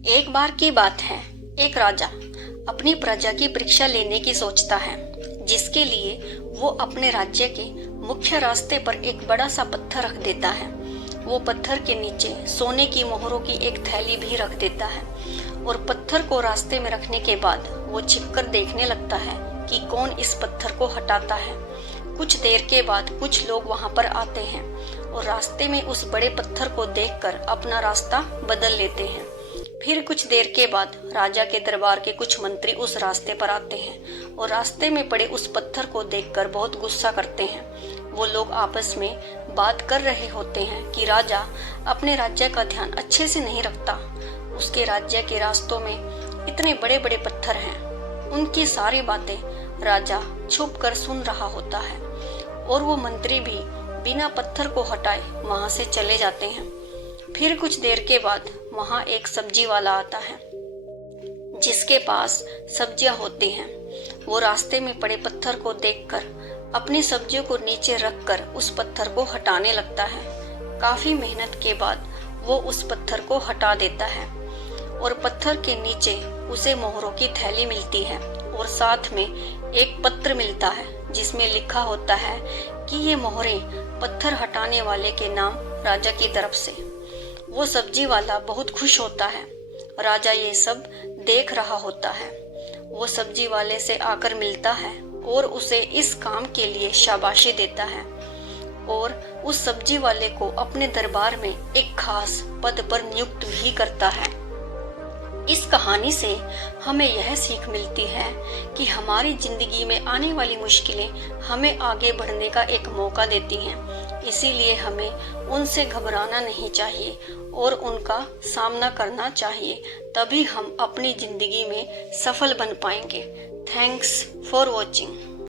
एक बार की बात है, एक राजा अपनी प्रजा की परीक्षा लेने की सोचता है, जिसके लिए वो अपने राज्य के मुख्य रास्ते पर एक बड़ा सा पत्थर रख देता है। वो पत्थर के नीचे सोने की मोहरों की एक थैली भी रख देता है और पत्थर को रास्ते में रखने के बाद वो छिपकर देखने लगता है कि कौन इस पत्थर को हटाता है। कुछ देर के बाद कुछ लोग वहां पर आते हैं और रास्ते में उस बड़े पत्थर को देखकर अपना रास्ता बदल लेते हैं। फिर कुछ देर के बाद राजा के दरबार के कुछ मंत्री उस रास्ते पर आते हैं और रास्ते में पड़े उस पत्थर को देखकर बहुत गुस्सा करते हैं। वो लोग आपस में बात कर रहे होते हैं कि राजा अपने राज्य का ध्यान अच्छे से नहीं रखता। उसके राज्य के रास्तों में इतने बड़े बड़े पत्थर हैं। उनकी सारी बातें राजा छुप कर सुन रहा होता है और वो मंत्री भी बिना पत्थर को हटाए वहां से चले जाते हैं। फिर कुछ देर के बाद वहां एक सब्जी वाला आता है, जिसके पास सब्जियां होती हैं। वो रास्ते में पड़े पत्थर को देखकर अपनी सब्जियों को नीचे रखकर उस पत्थर को हटाने लगता है। काफी मेहनत के बाद वो उस पत्थर को हटा देता है और पत्थर के नीचे उसे मोहरों की थैली मिलती है और साथ में एक पत्र मिलता है जिसमें लिखा होता है कि ये मोहरें पत्थर हटाने वाले के नाम राजा की तरफ से। वो सब्जी वाला बहुत खुश होता है। राजा ये सब देख रहा होता है। वो सब्जी वाले से आकर मिलता है और उसे इस काम के लिए शाबाशी देता है और उस सब्जी वाले को अपने दरबार में एक खास पद पर नियुक्त भी करता है। इस कहानी से हमें यह सीख मिलती है कि हमारी जिंदगी में आने वाली मुश्किलें हमें आगे बढ़ने का एक मौका देती हैं। इसीलिए हमें उनसे घबराना नहीं चाहिए और उनका सामना करना चाहिए, तभी हम अपनी जिंदगी में सफल बन पाएंगे। Thanks for watching.